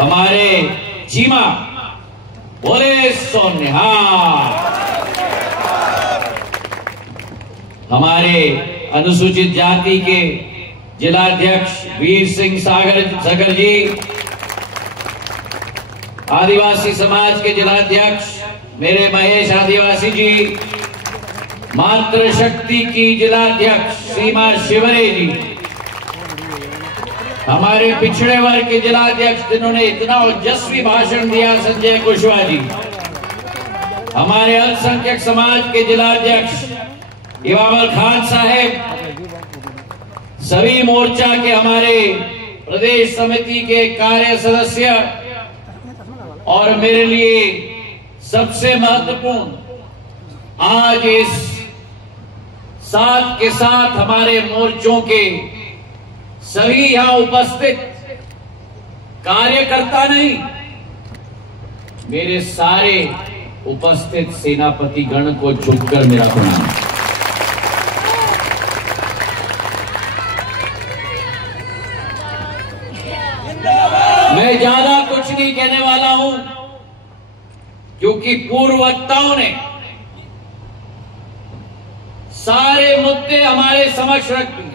हमारे चीमा बोले सो निहाल, हमारे अनुसूचित जाति के जिलाध्यक्ष वीर सिंह सागर जी, आदिवासी समाज के जिलाध्यक्ष मेरे महेश आदिवासी जी, मातृशक्ति की जिलाध्यक्ष सीमा शिवरे जी, हमारे पिछड़े वर्ग के जिलाध्यक्ष जिन्होंने इतना ओजस्वी भाषण दिया संजय कुशवाहा जी, हमारे अल्पसंख्यक समाज के जिलाध्यक्ष इमाम खान साहेब, सभी मोर्चा के हमारे प्रदेश समिति के कार्य सदस्य, और मेरे लिए सबसे महत्वपूर्ण आज इस साथ के साथ हमारे मोर्चों के सभी यहां उपस्थित कार्यकर्ता नहीं, मेरे सारे उपस्थित सेनापति गण को झुककर मेरा प्रणाम। मैं ज्यादा कुछ नहीं कहने वाला हूं, क्योंकि पूर्व वक्ताओं ने सारे मुद्दे हमारे समक्ष रख दिए।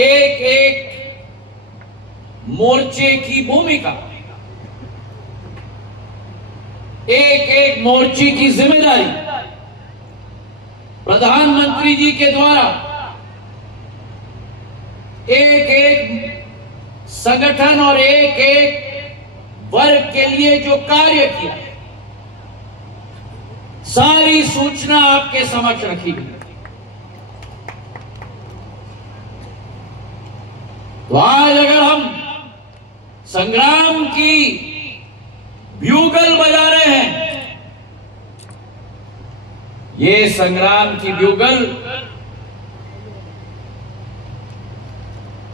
एक एक मोर्चे की भूमिका, एक एक मोर्चे की जिम्मेदारी प्रधानमंत्री जी के द्वारा एक एक संगठन और एक एक वर्ग के लिए जो कार्य किया, सारी सूचना आपके समक्ष रखी गई। तो आज अगर हम संग्राम की ब्यूगल बजा रहे हैं, ये संग्राम की ब्यूगल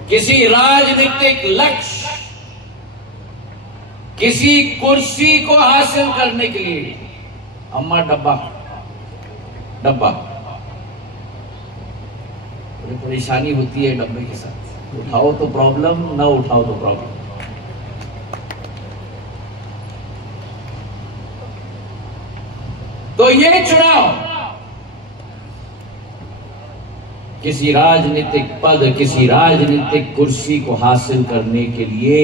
किसी राजनीतिक लक्ष्य, किसी कुर्सी को हासिल करने के लिए, अम्मा डब्बा डब्बा बड़ी परेशानी होती है डब्बे के साथ, उठाओ तो प्रॉब्लम, ना उठाओ तो प्रॉब्लम। तो ये चुनाव किसी राजनीतिक पद, किसी राजनीतिक कुर्सी को हासिल करने के लिए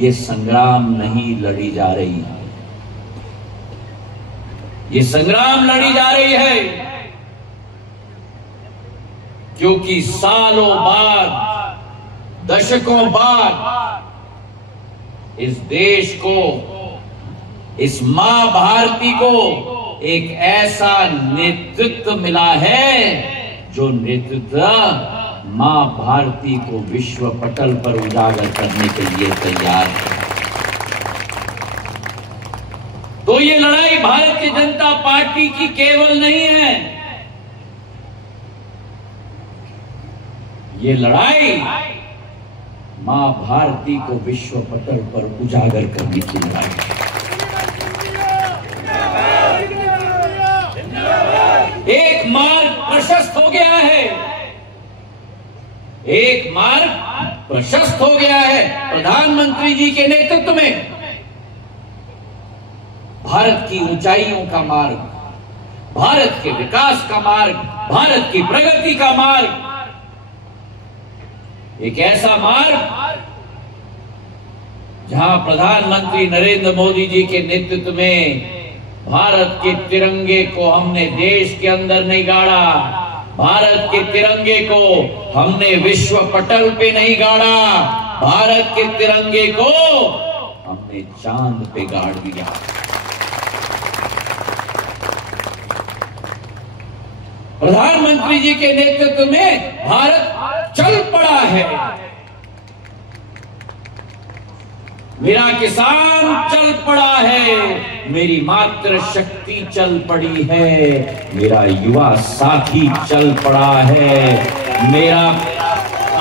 ये संग्राम नहीं लड़ी जा रही है। ये संग्राम लड़ी जा रही है क्योंकि सालों बाद, दशकों बाद इस देश को, इस मां भारती को एक ऐसा नेतृत्व मिला है जो नेतृत्व मां भारती को विश्व पटल पर उजागर करने के लिए तैयार है। तो ये लड़ाई भारतीय जनता पार्टी की केवल नहीं है, ये लड़ाई मां भारती को विश्व पटल पर उजागर करने की लड़ाई है। एक मार्ग प्रशस्त हो गया है, एक मार्ग प्रशस्त हो गया है प्रधानमंत्री जी के नेतृत्व में। भारत की ऊंचाइयों का मार्ग, भारत के विकास का मार्ग, भारत की प्रगति का मार्ग, एक ऐसा मार्ग जहां प्रधानमंत्री नरेंद्र मोदी जी के नेतृत्व में भारत के तिरंगे को हमने देश के अंदर नहीं गाड़ा, भारत के तिरंगे को हमने विश्व पटल पे नहीं गाड़ा, भारत के तिरंगे को हमने चांद पे गाड़ दिया। प्रधानमंत्री जी के नेतृत्व में भारत चल पड़ा है। मेरा किसान चल पड़ा है, मेरी मातृशक्ति चल पड़ी है, मेरा युवा साथी चल पड़ा है, मेरा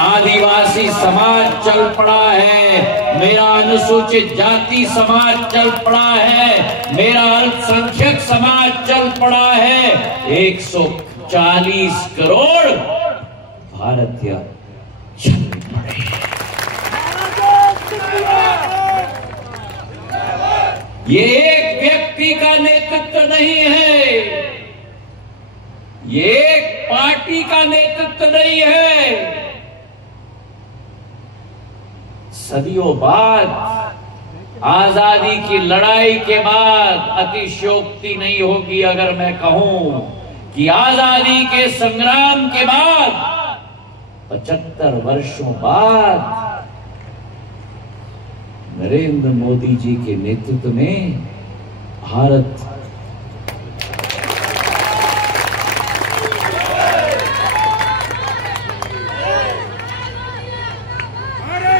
आदिवासी समाज चल पड़ा है, मेरा अनुसूचित जाति समाज चल पड़ा है, मेरा अल्पसंख्यक समाज चल पड़ा है। 140 करोड़ भारतीय चल पड़े। ये एक व्यक्ति का नेतृत्व नहीं है, ये एक पार्टी का नेतृत्व नहीं है। सदियों बाद, आजादी की लड़ाई के बाद अतिशयोक्ति नहीं होगी अगर मैं कहूं कि आजादी के संग्राम के बाद 75 वर्षों बाद नरेंद्र मोदी जी के नेतृत्व में भारत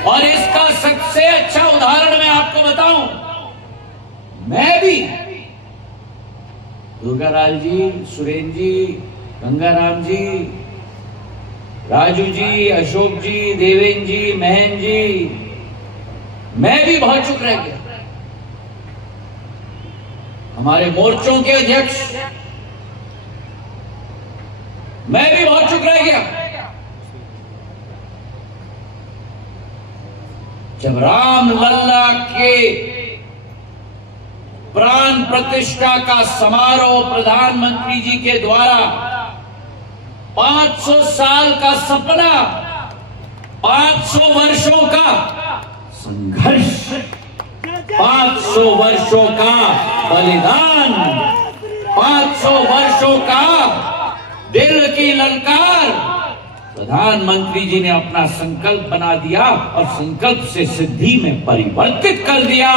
और इसका सबसे अच्छा उदाहरण मैं आपको बताऊं, मैं भी दुर्गालाल जी, सुरेन जी, गंगाराम जी, राजू जी, अशोक जी, देवेंद्र जी, महन जी, मैं भी बहुत चुप रह गया। हमारे मोर्चों के अध्यक्ष, मैं भी बहुत चुप रह गया। जब राम लल्ला के प्राण प्रतिष्ठा का समारोह प्रधानमंत्री जी के द्वारा 500 साल का सपना, 500 वर्षों का संघर्ष, 500 वर्षों का बलिदान, 500 वर्षों का दिल की ललकार, प्रधानमंत्री जी ने अपना संकल्प बना दिया और संकल्प से सिद्धि में परिवर्तित कर दिया।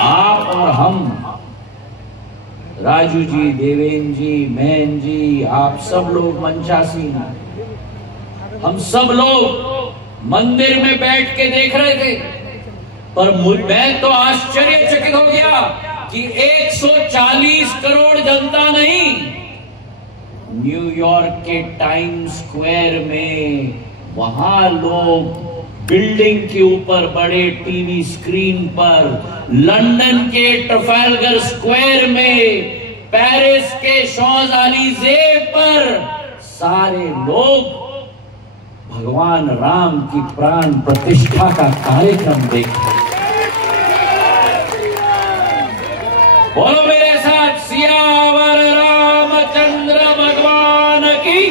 आप और हम, राजू जी, देवेंद्र जी, महन जी, आप सब लोग मंचासीन, हम सब लोग मंदिर में बैठ के देख रहे थे, पर मैं तो आश्चर्यचकित हो गया कि 140 करोड़ जनता नहीं, न्यूयॉर्क के टाइम स्क्वायर में वहां लोग बिल्डिंग के ऊपर बड़े टीवी स्क्रीन पर, लंदन के ट्रफाल्गर स्क्वायर में, पेरिस के शॉज़-एलिज़े पर सारे लोग भगवान राम की प्राण प्रतिष्ठा का कार्यक्रम देख रहे। बोलो मेरे साथ, सियावर रामचंद्र भगवान की,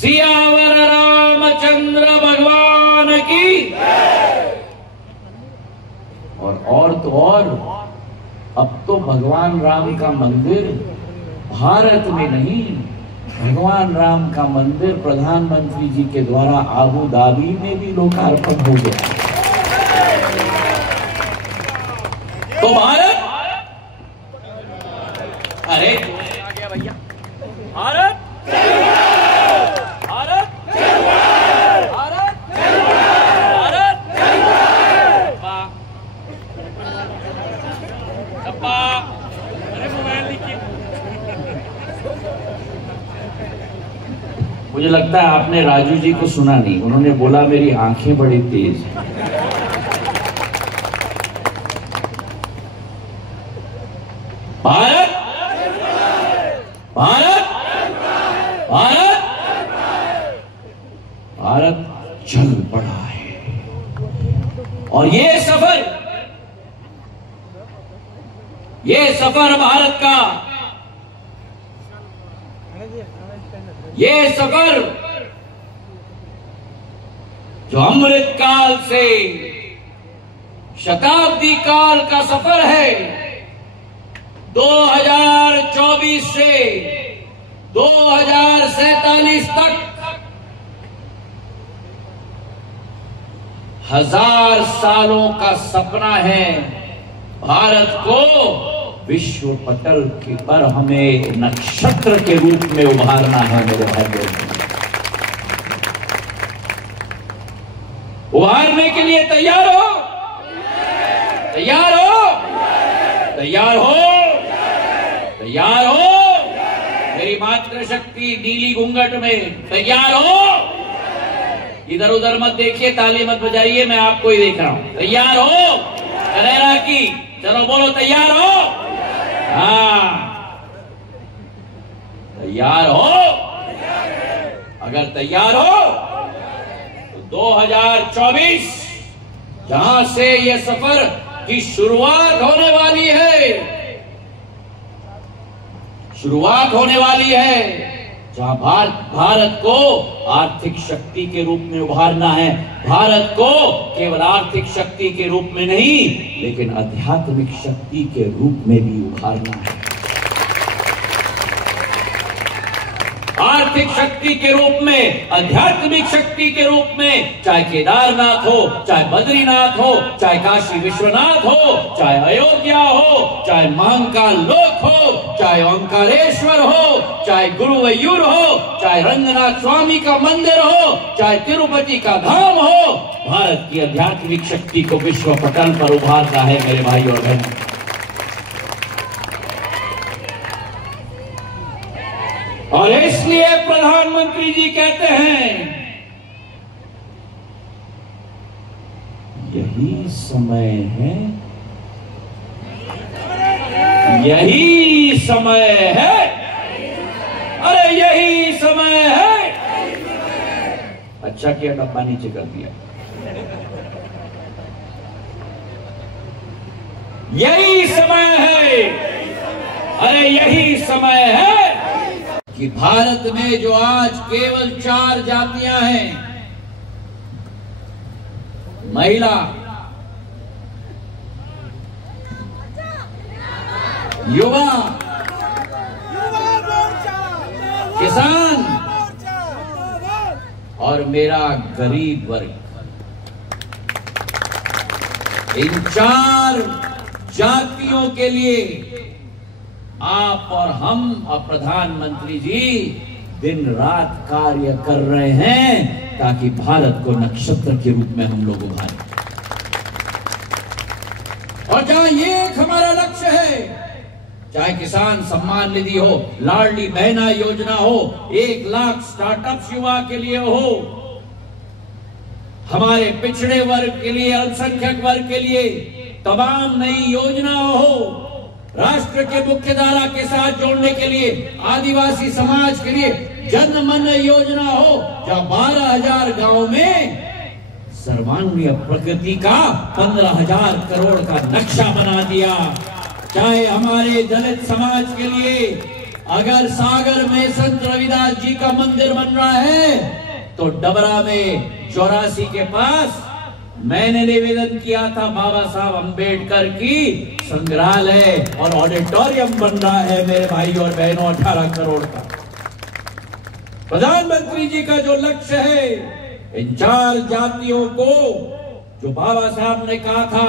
सियावर रामचंद्र भगवान की। और तो और, अब तो भगवान राम का मंदिर भारत में नहीं, भगवान राम का मंदिर प्रधानमंत्री जी के द्वारा आबू धाबी में भी लोकार्पण हो गया। तो भारत, अरे आ गया भैया, भारत भारत भारत भारत, डब्बा, अरे मोबाइल लिखिए। मुझे लगता है आपने राजू जी को सुना नहीं, उन्होंने बोला मेरी आंखें बड़ी तेज। भारत भारत भारत भारत चल पड़ा है। और ये सफर भारत का, ये सफर जो अमृत काल से शताब्दी काल का सफर है, 2024 से 2047 तक 1000 सालों का सपना है। भारत को विश्व पटल के पर हमें नक्षत्र के रूप में उभारना है। मेरे भाइयों, उभारने के लिए तैयार हो, तैयार हो, तैयार हो, तैयार हो। मेरी मातृशक्ति नीली घूंघट में तैयार हो। इधर उधर मत देखिए, ताली मत बजाइए, मैं आपको ही देख रहा हूं। तैयार हो कलेरा की, चलो बोलो तैयार हो। हाँ, तैयार हो। अगर तैयार हो तो 2024 जहां से यह सफर की शुरुआत होने वाली है, जहां भारत को आर्थिक शक्ति के रूप में उभारना है। भारत को केवल आर्थिक शक्ति के रूप में नहीं, लेकिन आध्यात्मिक शक्ति के रूप में भी उभारना है। आर्थिक शक्ति के रूप में, आध्यात्मिक शक्ति के रूप में, चाहे केदारनाथ हो, चाहे बद्रीनाथ हो, चाहे काशी विश्वनाथ हो, चाहे अयोध्या हो, चाहे महाकाल लोक हो, चाहे ओंकारेश्वर हो, चाहे गुरुवायूर हो, चाहे रंगनाथ स्वामी का मंदिर हो, चाहे तिरुपति का धाम हो, भारत की आध्यात्मिक शक्ति को विश्व पटल पर उभारना है मेरे भाई और बहनों। और इसलिए प्रधानमंत्री जी कहते हैं यही समय है, यही समय है, अरे यही समय है। अच्छा किया डब्बा नीचे कर दिया। यही समय है, अरे यही समय है कि भारत में जो आज केवल 4 जातियां हैं, महिला, युवा, किसान और मेरा गरीब वर्ग, इन 4 जातियों के लिए आप और हम और प्रधानमंत्री जी दिन रात कार्य कर रहे हैं ताकि भारत को नक्षत्र के रूप में हम लोग उभारें। और जहां ये एक हमारा लक्ष्य है, चाहे किसान सम्मान निधि हो, लाडली बहना योजना हो, 1 लाख स्टार्टअप्स युवा के लिए हो, हमारे पिछड़े वर्ग के लिए, अल्पसंख्यक वर्ग के लिए तमाम नई योजना हो, राष्ट्र के मुख्यधारा के साथ जोड़ने के लिए, आदिवासी समाज के लिए जन मन योजना हो, जहां 12,000 गांव में सर्वांगीण प्रगति का 15,000 करोड़ का नक्शा बना दिया। चाहे हमारे दलित समाज के लिए अगर सागर में संत रविदास जी का मंदिर बन रहा है, तो डबरा में 84 के पास मैंने निवेदन किया था बाबा साहब अंबेडकर की संग्रहालय और ऑडिटोरियम बन रहा है मेरे भाई और बहनों, 18 करोड़ का। प्रधानमंत्री जी का जो लक्ष्य है, इन 4 जातियों को जो बाबा साहब ने कहा था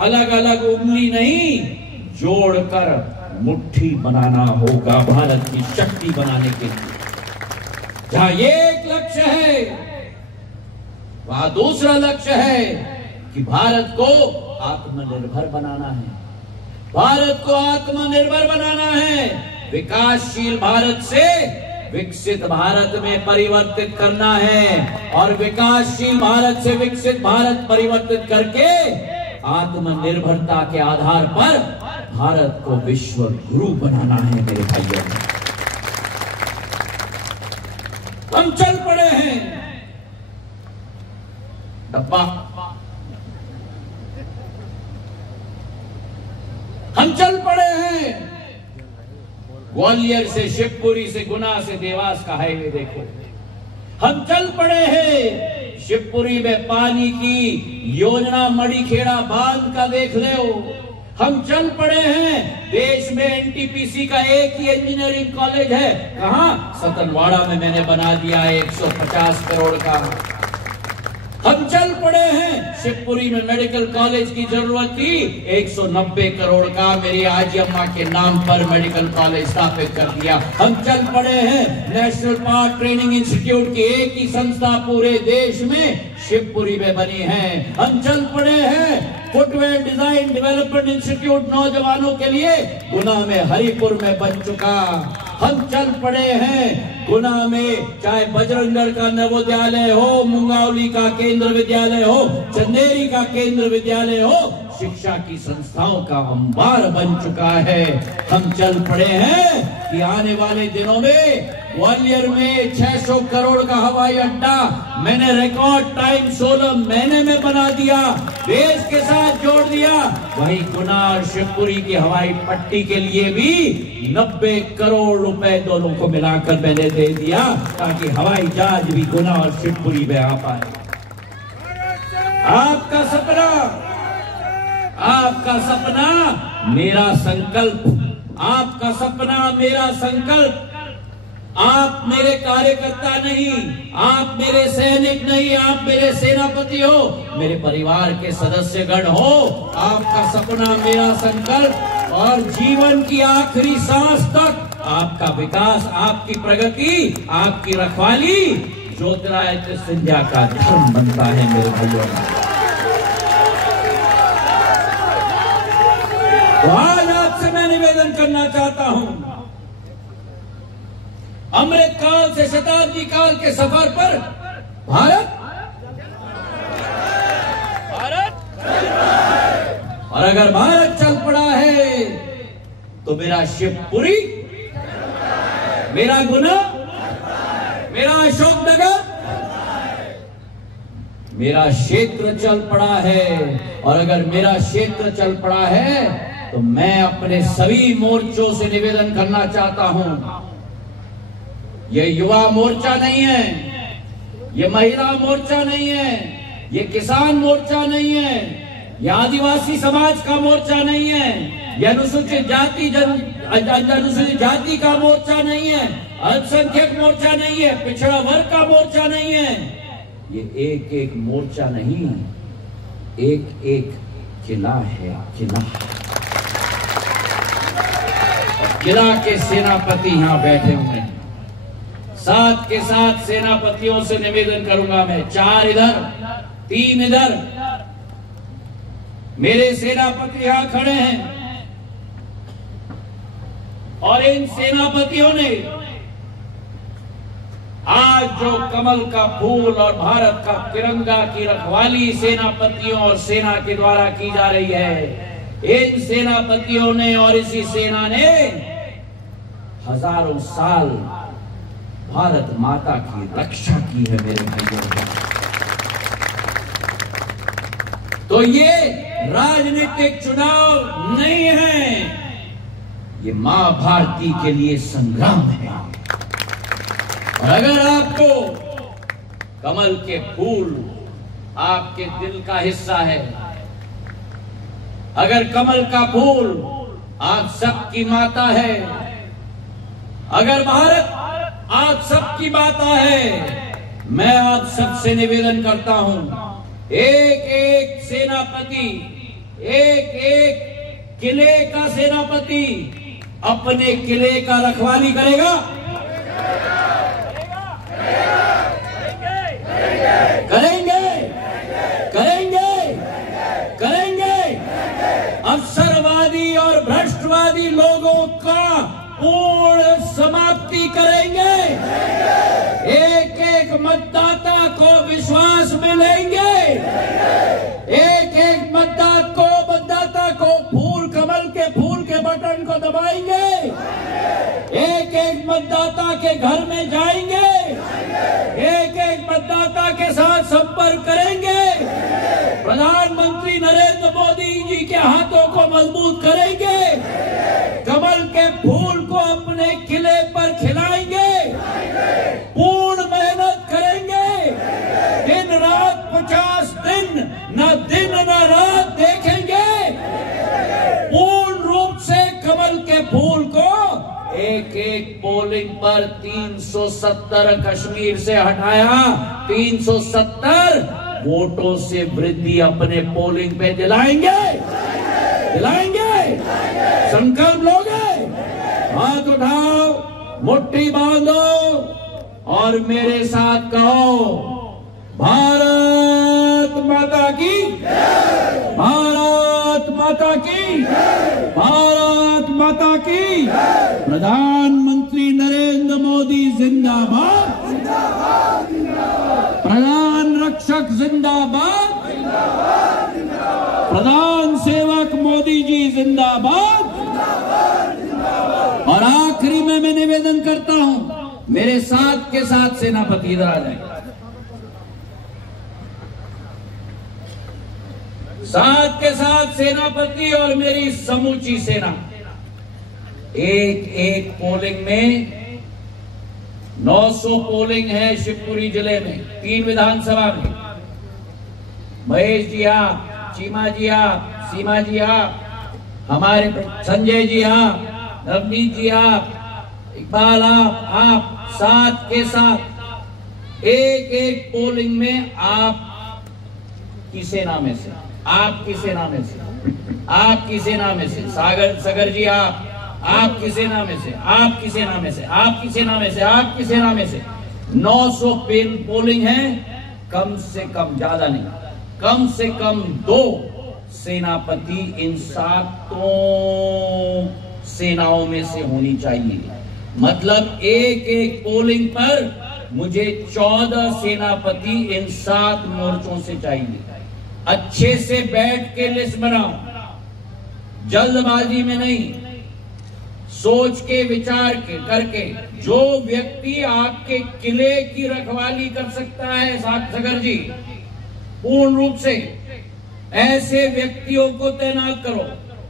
अलग अलग उंगली नहीं, जोड़कर मुट्ठी बनाना होगा भारत की शक्ति बनाने के लिए। जहां ये एक लक्ष्य है, वहां दूसरा लक्ष्य है कि भारत को आत्मनिर्भर बनाना है। भारत को आत्मनिर्भर बनाना है, विकासशील भारत से विकसित भारत में परिवर्तित करना है, और विकासशील भारत से विकसित भारत परिवर्तित करके आत्मनिर्भरता के आधार पर भारत को विश्व गुरु बनाना है मेरे भाइयों। हम चल पड़े हैं। डब्बा हम चल पड़े हैं। ग्वालियर से शिवपुरी से गुना से देवास का हाईवे देखो, हम चल पड़े हैं। शिवपुरी में पानी की योजना मड़ीखेड़ा बांध का देख लो, हम चल पड़े हैं। देश में एनटीपीसी का एक ही इंजीनियरिंग कॉलेज है, कहां? सतनवाड़ा में मैंने बना दिया 150 करोड़ का। हम चल पड़े हैं। शिवपुरी में मेडिकल कॉलेज की जरूरत थी, 190 करोड़ का मेरी आजी अम्मा के नाम पर मेडिकल कॉलेज स्थापित कर दिया। हम चल पड़े हैं। नेशनल पावर ट्रेनिंग इंस्टीट्यूट की एक ही संस्था पूरे देश में शिवपुरी में बनी है। हम चल पड़े हैं। फुटवेयर डिजाइन डेवलपमेंट इंस्टीट्यूट नौजवानों के लिए गुना में, हरिपुर में बन चुका। हम चल पड़े हैं गुना में, चाहे बजरंगगढ़ का नवोदयालय हो, मुंगावली का केंद्र विद्यालय हो, चंदेरी का केंद्र विद्यालय हो, शिक्षा की संस्थाओं का अंबार बन चुका है। हम चल पड़े हैं कि आने वाले दिनों में ग्वालियर में 600 करोड़ का हवाई अड्डा मैंने रिकॉर्ड टाइम 16 महीने में बना दिया, देश के साथ जोड़ दिया। वहीं गुना और शिवपुरी की हवाई पट्टी के लिए भी 90 करोड़ रुपए दोनों को मिलाकर मैंने दे दिया, ताकि हवाई जहाज भी गुना और शिवपुरी में आ पाए। आपका सपना मेरा संकल्प, आपका सपना मेरा संकल्प। आप मेरे कार्यकर्ता नहीं, आप मेरे सैनिक नहीं, आप मेरे सेनापति हो, मेरे परिवार के सदस्यगण हो। आपका सपना मेरा संकल्प, और जीवन की आखिरी सांस तक आपका विकास, आपकी प्रगति, आपकी रखवाली ज्योतिरादित्य सिंधिया का धर्म बनता है मेरे भाइयों। तो आज आपसे मैं निवेदन करना चाहता हूं, अमृत काल से शताब्दी काल के सफर पर भारत और अगर भारत चल पड़ा है तो मेरा शिवपुरी, मेरा गुना, मेरा अशोकनगर, मेरा क्षेत्र चल पड़ा है। और अगर मेरा क्षेत्र चल पड़ा है तो मैं अपने सभी मोर्चों से निवेदन करना चाहता हूं, ये युवा मोर्चा नहीं है, ये महिला मोर्चा नहीं है, ये किसान मोर्चा नहीं है, ये आदिवासी समाज का मोर्चा नहीं है, ये अनुसूचित जाति का मोर्चा नहीं है, अल्पसंख्यक मोर्चा नहीं है, पिछड़ा वर्ग का मोर्चा नहीं है। ये एक एक मोर्चा नहीं, एक एक किला है, किला। किला के सेनापति यहां बैठे हुए हैं। साथ के साथ सेनापतियों से निवेदन करूंगा मैं, 4 इधर 3 इधर, मेरे सेनापति यहां खड़े हैं। और इन सेनापतियों ने आज जो कमल का फूल और भारत का तिरंगा की रखवाली सेनापतियों और सेना के द्वारा की जा रही है, इन सेनापतियों ने और इसी सेना ने हजारों साल भारत माता की रक्षा की है मेरे भाइयों। तो ये राजनीतिक चुनाव नहीं है, ये मां भारती के लिए संग्राम है। और अगर आपको कमल के फूल आपके दिल का हिस्सा है, अगर कमल का फूल आप सबकी माता है, अगर भारत आप सबकी माता है, मैं आप सबसे निवेदन करता हूं, एक एक सेनापति, एक एक किले का सेनापति अपने किले का रखवाली करेगा, करेंगे, करेंगे, करेंगे। अवसरवादी और भ्रष्टवादी लोगों का पूर्ण समाप्ति करेंगे। एक एक मतदाता को विश्वास में लेंगे, एक एक मतदाता को फूल, कमल के फूल के बटन को दबाएंगे, एक एक मतदाता के घर में जाएंगे, एक एक मतदाता के साथ संपर्क करेंगे, प्रधानमंत्री नरेंद्र मोदी जी के हाथों को मजबूत करेंगे, कमल के फूल को अपने किले पर खिलाएंगे, पूर्ण मेहनत करेंगे, दिन रात 50 दिन, न दिन न रात देखेंगे, पूर्ण रूप से कमल के फूल को एक एक पोलिंग पर 370 कश्मीर से हटाया, 370 वोटों से वृद्धि अपने पोलिंग पे दिलाएंगे, दिलाएंगे। संकल्प लोगे, हाथ उठाओ, मुट्ठी बांधो और मेरे साथ कहो, भारत माता की, भारत माता की, भारत माता की। प्रधानमंत्री नरेंद्र मोदी जिंदाबाद, प्रधान रक्षक जिंदाबाद, प्रधान से जिंदाबाद। और आखिरी में मैं निवेदन करता हूं, मेरे साथ के साथ सेनापति इधर आ जाए, साथ के साथ सेनापति और मेरी समूची सेना एक एक पोलिंग में 900 पोलिंग है शिवपुरी जिले में, 3 विधानसभा में। महेश जी आप, चीमा जी आप, सीमा जी आप, हमारे संजय जी आप, नवनीत जी आप, इकबाल आप साथ के साथ एक एक पोलिंग में आपकी सेना में से, आपकी सेना में से, आपकी सेना में से, सागर जी आपकी सेना में से, आपकी सेना में से, आपकी सेना में से, आपकी सेना में से 900 पोलिंग है। कम से कम, ज्यादा नहीं, कम से कम 2 सेनापति इन 7 सेनाओं में से होनी चाहिए। मतलब एक एक पोलिंग पर मुझे 14 सेनापति इन 7 मोर्चों से चाहिए। अच्छे से बैठ के लिस्ट बनाओ, जल्दबाजी में नहीं, सोच के विचार के करके। जो व्यक्ति आपके किले की रखवाली कर सकता है सागर जी, पूर्ण रूप से ऐसे व्यक्तियों को तैनात करो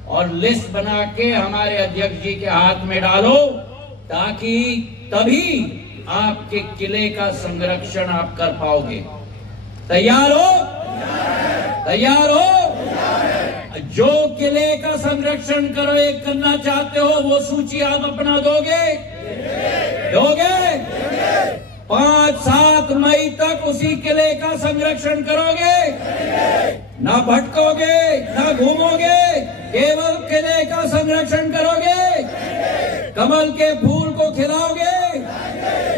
और लिस्ट बना के हमारे अध्यक्ष जी के हाथ में डालो, ताकि तभी आपके किले का संरक्षण आप कर पाओगे। तैयार हो? तैयार हो? जो किले का संरक्षण करना चाहते हो वो सूची आप अपना दोगे? 5-7 मई तक उसी किले का संरक्षण करोगे, ना भटकोगे, ना घूमोगे, केवल किले का संरक्षण करोगे, कमल के फूल को खिलाओगे,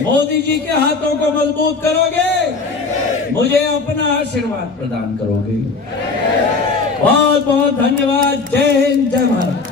मोदी जी के हाथों को मजबूत करोगे, मुझे अपना आशीर्वाद प्रदान करोगे। बहुत बहुत धन्यवाद। जय हिंद, जय भारत।